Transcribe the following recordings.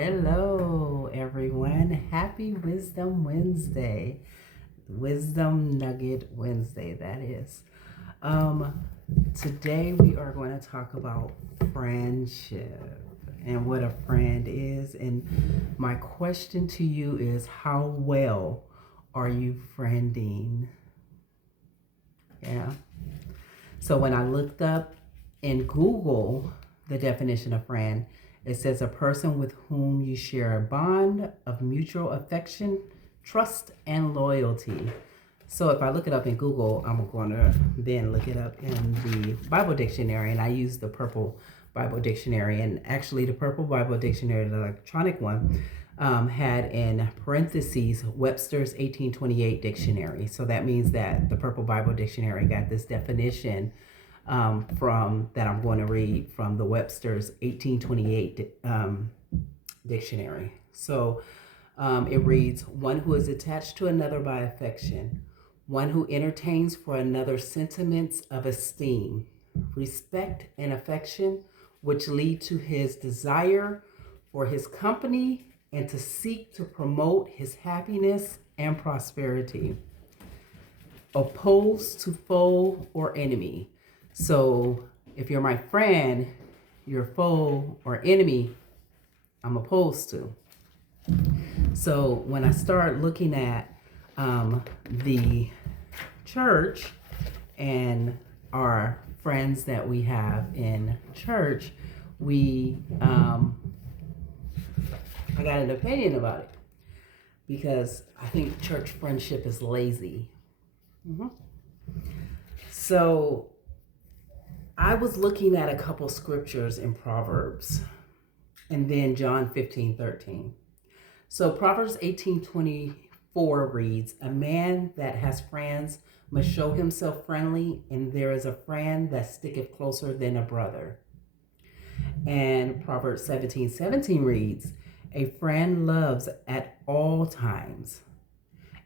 Hello, everyone. Happy Wisdom Wednesday. Wisdom Nugget Wednesday, that is. Um, Today we are going to talk about friendship and what a friend is. And my question to you is, how well are you friending? Yeah. So when I looked up in Google the definition of friend, it says a person with whom you share a bond of mutual affection, trust, and loyalty. So if I look it up in Google, I'm going to then look it up in the Bible dictionary, and I use the Purple Bible Dictionary. And actually, the Purple Bible Dictionary, the electronic one, had in parentheses Webster's 1828 dictionary. So that means that the Purple Bible Dictionary got this definition from that I'm going to read from the Webster's 1828 dictionary. So it reads, one who is attached to another by affection, one who entertains for another sentiments of esteem, respect, and affection, which lead to his desire for his company and to seek to promote his happiness and prosperity. Opposed to foe or enemy. So if you're my friend, your foe or enemy, I'm opposed to. So when I start looking at the church and our friends that we have in church, I got an opinion about it because I think church friendship is lazy. Mm-hmm. So I was looking at a couple scriptures in Proverbs and then John 15:13. So Proverbs 18:24 reads, a man that has friends must show himself friendly, and there is a friend that sticketh closer than a brother. And Proverbs 17:17 reads, a friend loves at all times,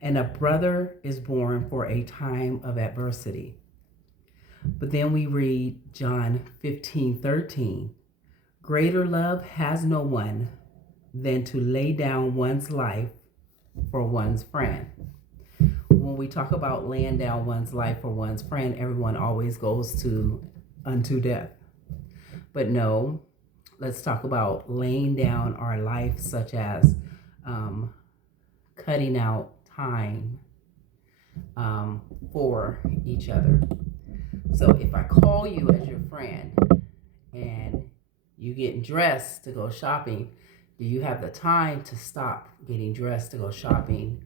and a brother is born for a time of adversity. But then we read John 15:13. Greater love has no one than to lay down one's life for one's friend. When we talk about laying down one's life for one's friend, everyone always goes to unto death. But no, let's talk about laying down our life, such as cutting out time for each other. So if I call you as your friend and you getting dressed to go shopping, do you have the time to stop getting dressed to go shopping,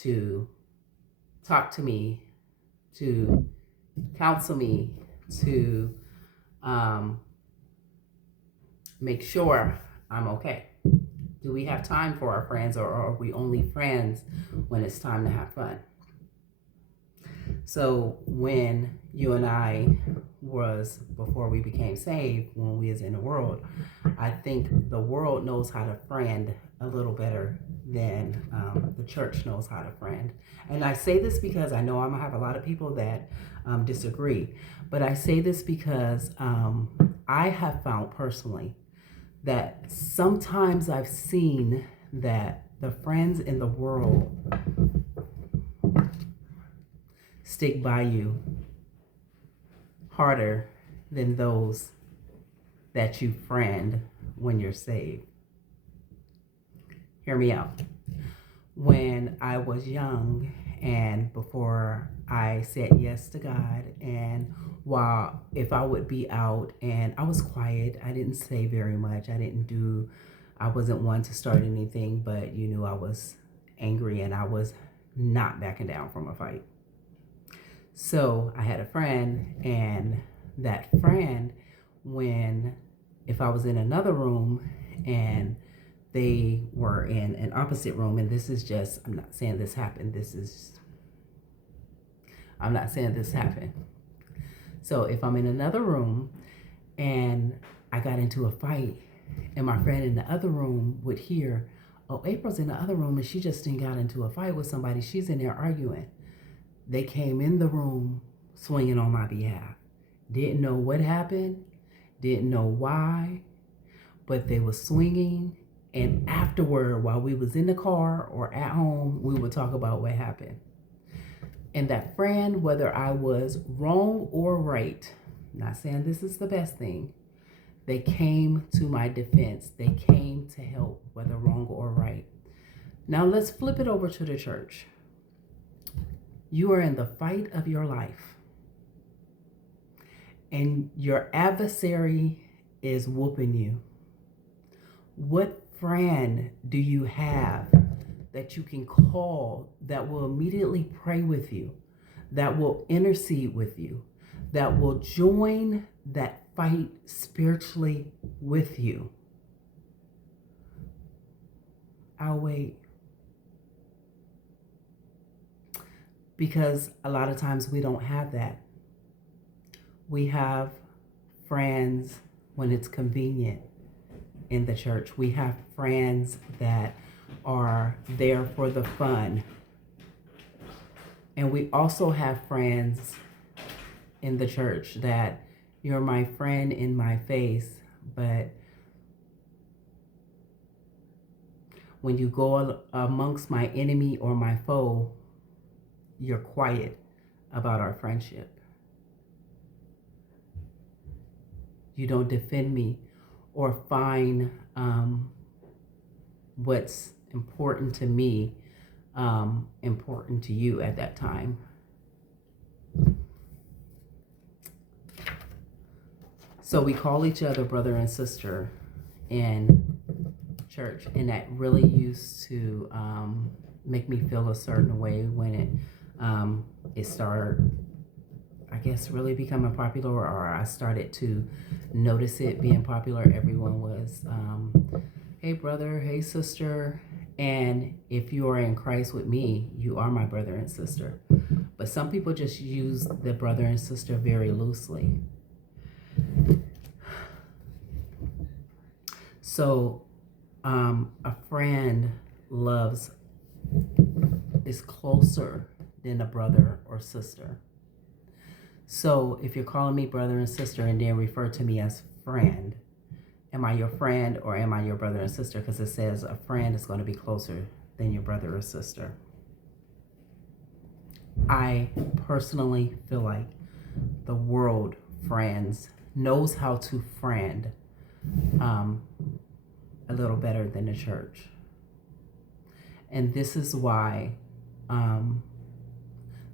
to talk to me, to counsel me, to make sure I'm okay? Do we have time for our friends, or are we only friends when it's time to have fun? So when you and I was, before we became saved, when we was in the world, I think the world knows how to friend a little better than the church knows how to friend. And I say this because I know I'm gonna have a lot of people that disagree, but I say this because I have found personally that sometimes I've seen that the friends in the world stick by you harder than those that you friend when you're saved. Hear me out. When I was young and before I said yes to God, and while if I would be out and I was quiet, I didn't say very much. I wasn't one to start anything, but you knew I was angry and I was not backing down from a fight. So I had a friend, and that friend, when if I was in another room and they were in an opposite room, and this is just, I'm not saying this happened. I'm not saying this happened. So if I'm in another room and I got into a fight, and my friend in the other room would hear, oh, April's in the other room and she just didn't got into a fight with somebody. She's in there arguing. They came in the room swinging on my behalf. Didn't know what happened, didn't know why, but they were swinging And afterward, while we was in the car or at home, we would talk about what happened. And that friend, whether I was wrong or right, not saying this is the best thing, they came to my defense. They came to help, whether wrong or right. Now let's flip it over to the church. You are in the fight of your life, and your adversary is whooping you. What friend do you have that you can call that will immediately pray with you, that will intercede with you, that will join that fight spiritually with you? I'll wait. Because a lot of times we don't have that. We have friends when it's convenient in the church. We have friends that are there for the fun. And we also have friends in the church that you're my friend in my face, but when you go amongst my enemy or my foe, you're quiet about our friendship. You don't defend me or find what's important to me important to you at that time. So we call each other brother and sister in church, and that really used to make me feel a certain way when it started, I guess, really becoming popular, or I started to notice it being popular. Everyone was, hey brother, hey sister. And if you are in Christ with me, you are my brother and sister. But some people just use the brother and sister very loosely. So a friend is closer than a brother or sister. So if you're calling me brother and sister and then refer to me as friend, am I your friend or am I your brother and sister? Because it says a friend is going to be closer than your brother or sister. I personally feel like the world knows how to friend a little better than the church. And this is why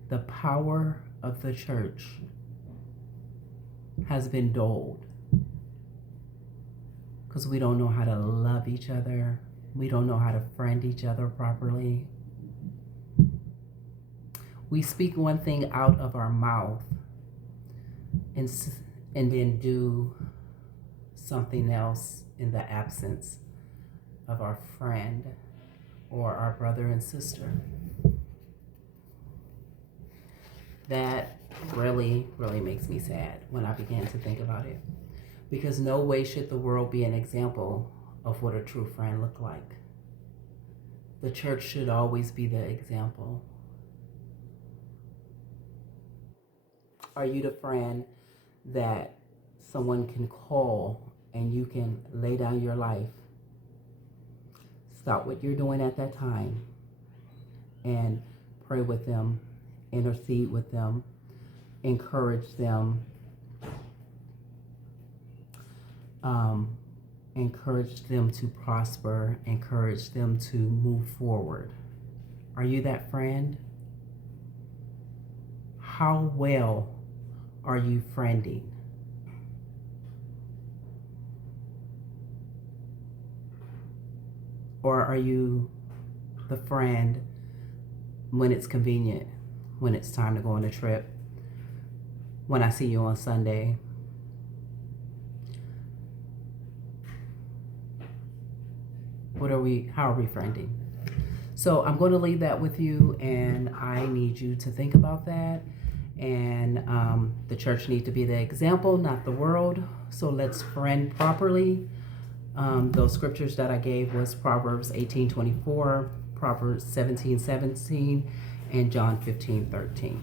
the power of the church has been dulled, because we don't know how to love each other. We don't know how to friend each other properly. We speak one thing out of our mouth and then do something else in the absence of our friend or our brother and sister. That really, really makes me sad when I began to think about it. Because no way should the world be an example of what a true friend look like. The church should always be the example. Are you the friend that someone can call and you can lay down your life, stop what you're doing at that time, and pray with them, intercede with them, encourage them, encourage them to prosper, encourage them to move forward? Are you that friend? How well are you friending? Or are you the friend when it's convenient, when it's time to go on a trip, when I see you on Sunday? How are we friending? So I'm going to leave that with you, and I need you to think about that. And the church needs to be the example, not the world. So let's friend properly. Those scriptures that I gave was Proverbs 18:24, Proverbs 17:17, and John 15:13.